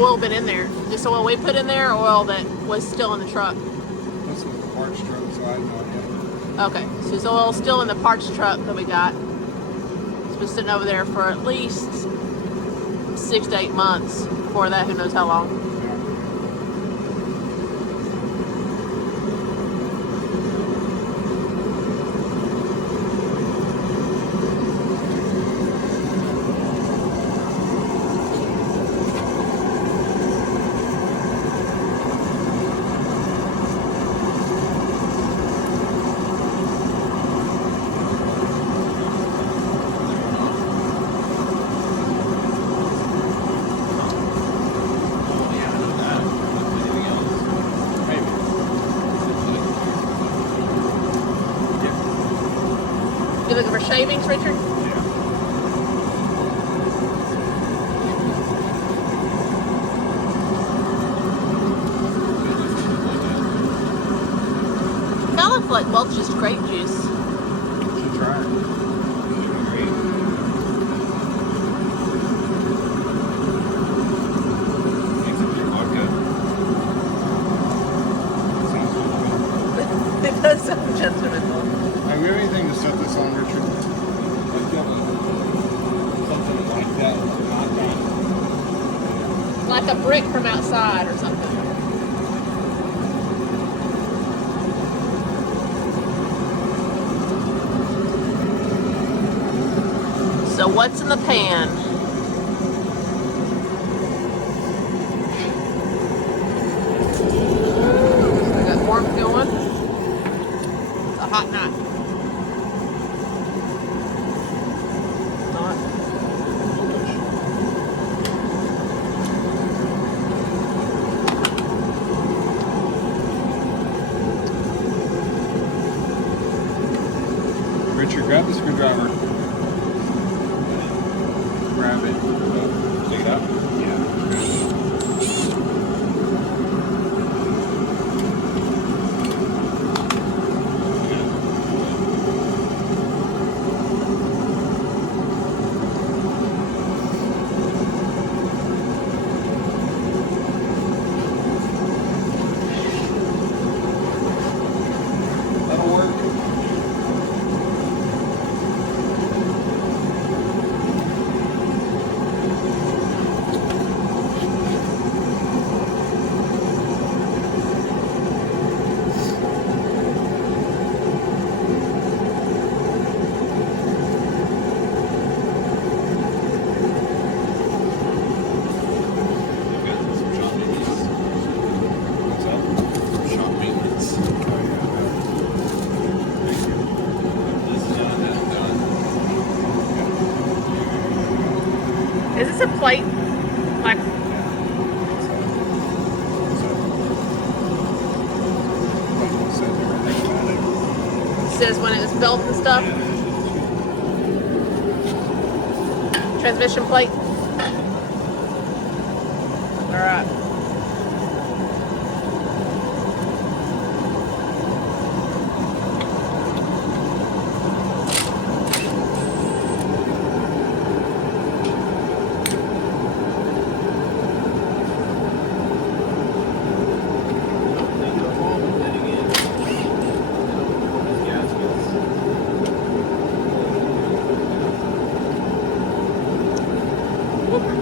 oil been in there? Just oil we put in there, or oil that was still in the truck? This was the parts truck, so I have no idea. Okay, so it's oil still in the parts truck that we got. It's been sitting over there for at least 6 to 8 months. Before that, who knows how long. You looking for shavings, Richard? That looks like both just grape juice. Should try it. It does sound sentimental. Have we have anything to set this on, Richard? Something like that, not that. Like a brick from outside or something. So what's in the pan? I got warmth going. It's a hot night. Not. Richard, grab the screwdriver. Grab it. Take it out? That'll work. Is this a plate? Like, it says when it was built and stuff? Transmission plate? Alright.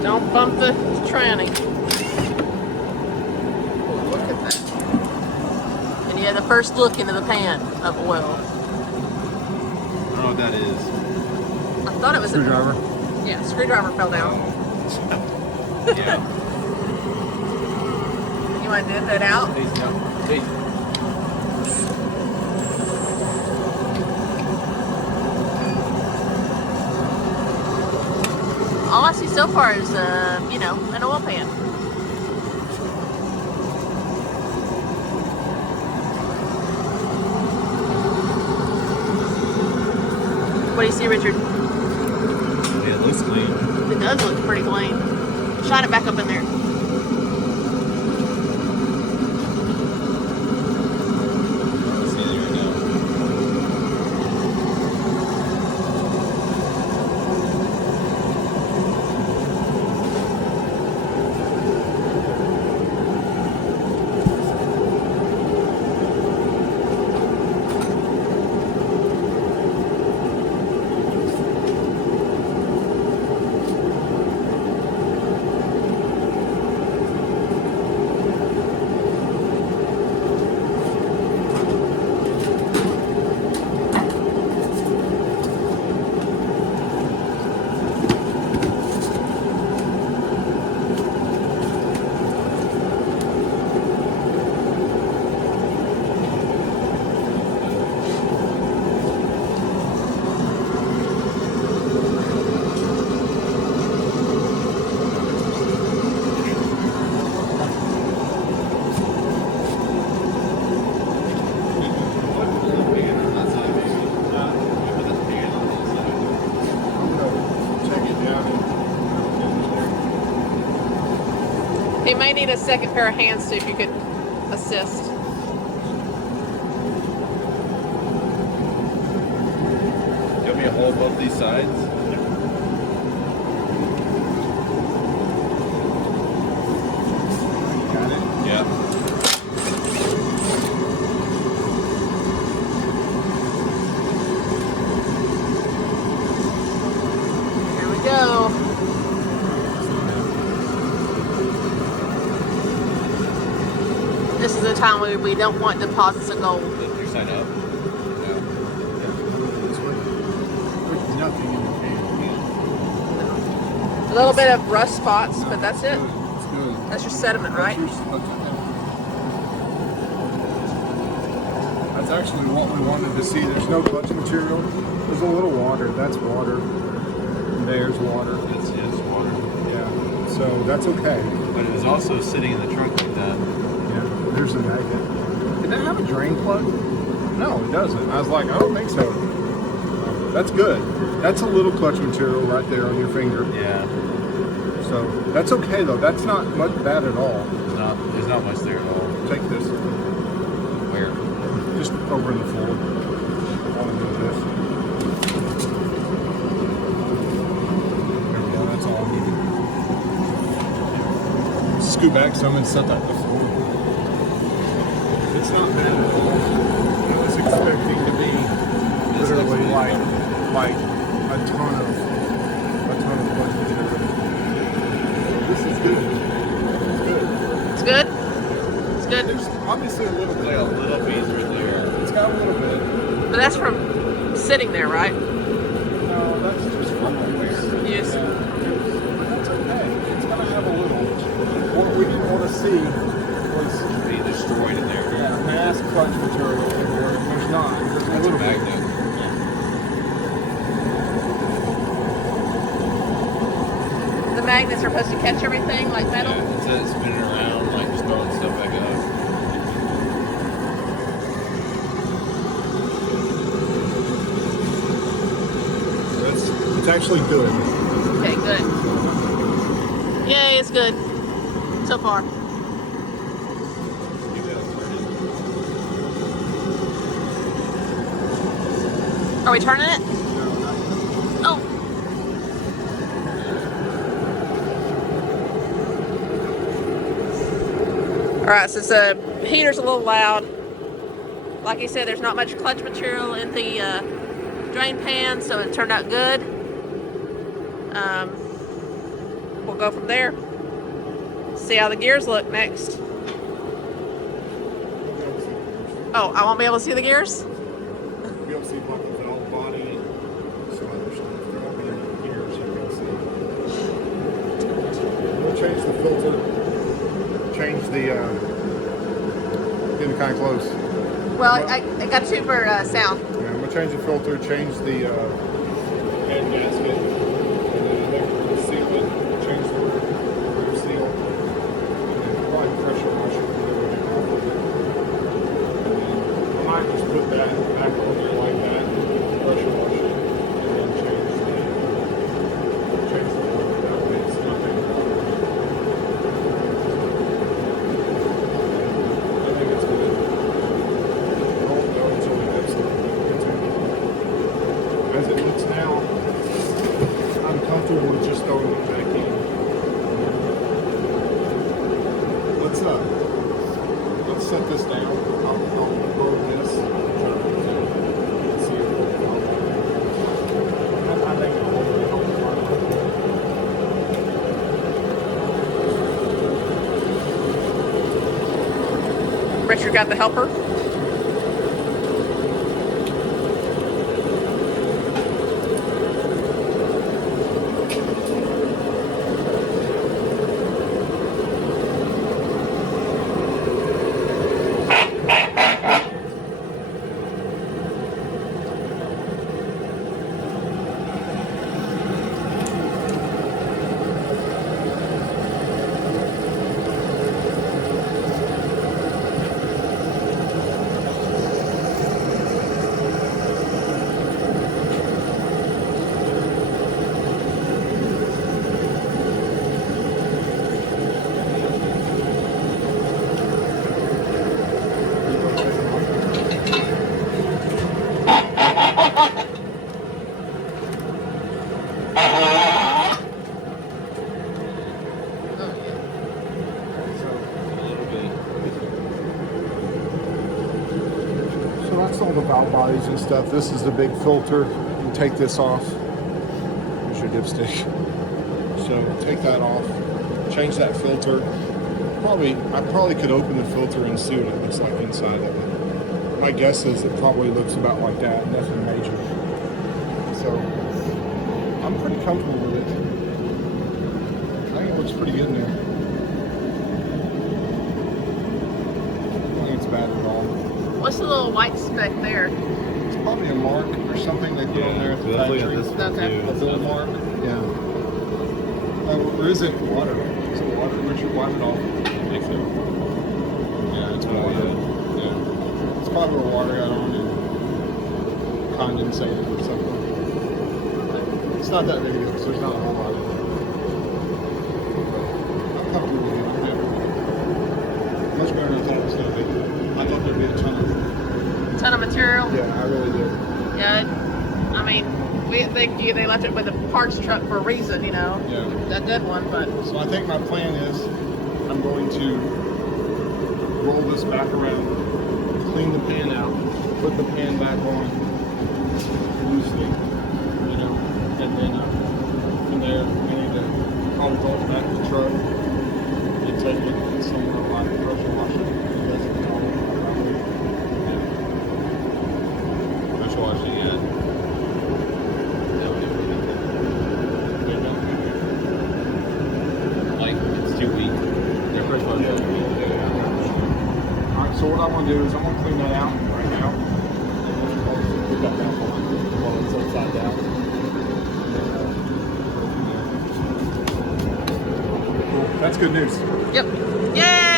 Don't bump the tranny. Oh, look at that. And you had the first look into the pan of oil. I don't know what that is. I thought it was Screwdriver. Yeah, screwdriver fell down. Yeah. You want to dip that out? These, no. These. All I see so far is, an oil pan. What do you see, Richard? Yeah, it looks clean. It does look pretty clean. Shine it back up in there. See, there we go. may need a second pair of hands too if you could assist. Got me a hole above these sides. Got it? Yeah. Here we go. This is the time where we don't want deposits of gold. Lift your side up. This way. There's nothing in the can. A little bit of rust spots, but that's it. It's good. That's your sediment, right? That's actually what we wanted to see. There's no clutch material. There's a little water. That's water. There's water. It's water. Yeah. So that's okay. But it was also sitting in the trunk like that. Yeah. There's a magnet. Did that have a drain plug? No, it doesn't. I was like, I don't think so. That's good. That's a little clutch material right there on your finger. Yeah. So that's okay though. That's not much bad at all. There's not much there at all. Take this. Where? Just over in the floor. I want to do this. There we go. That's all I needed. Scoot back some and set that on the floor. It's not bad at all. I was expecting to be literally like a ton of clutch material. This is good. It's good? It's good. There's obviously a little bit. Like a little piece right there. It's got a little bit. But that's from sitting there, right? No, that's just from there. Yes. Yeah. But that's okay. It's gonna have a little. What we didn't want to see was Be destroyed in there. mass clutch material in there. There's not. There's a That's a little bit. magnet. The magnets are supposed to catch everything like metal. Yeah, it says spinning around, like just throwing stuff back up. It's actually good. Okay, good. Yay, it's good. So far. You gotta turn it. Are we turning it? Oh. Alright, since the heater's a little loud, like I said, there's not much clutch material in the drain pan, so it turned out good. We'll go from there. See how the gears look next. Oh, I won't be able to see the gears? You'll see like the valve body and some other stuff. There won't be any gears you can see. We'll change the filter. Change the getting kind of close. Well, I got two for sound. Yeah, I'm gonna change the filter, change the head gasket, and then electrical sealant, change the rear seal, and then probably pressure washer. I might just put that back on there like that, pressure washer, and then change the water that way. It's not big. I think it's good. Won't go until we absolutely continue. As it looks now, I'm comfortable with just throwing it back in. Let's set this down. I'll load this. Let's see if it'll help. I think it'll hopefully help. Richard got the helper. that's all the valve bodies and stuff. This is the big filter. You take this off. Here's your dipstick. So take that off. Change that filter. I probably could open the filter and see what it looks like inside of it. My guess is it probably looks about like that. Nothing major. So I'm pretty comfortable with it. I think it looks pretty good in there. I don't think it's bad at all. What's the little white speck there? It's probably a mark or something they put on there at the definitely factory. at this one Okay. too. A build mark. Yeah. Or is it water? Is it water? Richard, wipe it off. I think so. Yeah, it's Oh, water. Yeah. It's probably where water got on and condensated or something. It's not that big a deal because there's not a whole lot of it. I'm comfortable with it. I'm happy with it. Much better than I thought it was going to be. I thought there'd be a ton of. Ton of material. Yeah, I really did. Yeah. I mean, they left it with a parts truck for a reason, you know. Yeah. A good one, but So I think my plan is I'm going to roll this back around, clean the pan out, put the pan back on loosely, you know, and then from there we need to probably roll it back to the truck and take it somewhere like pressure washer. That's what it's all about. Pressure washing, yeah. Like, it's too weak. Their pressure washing is weak. Alright, so what I'm going to do is I'm going to clean that out right now. And then put that back on while it's upside down. Cool. That's good news. yep. Yay!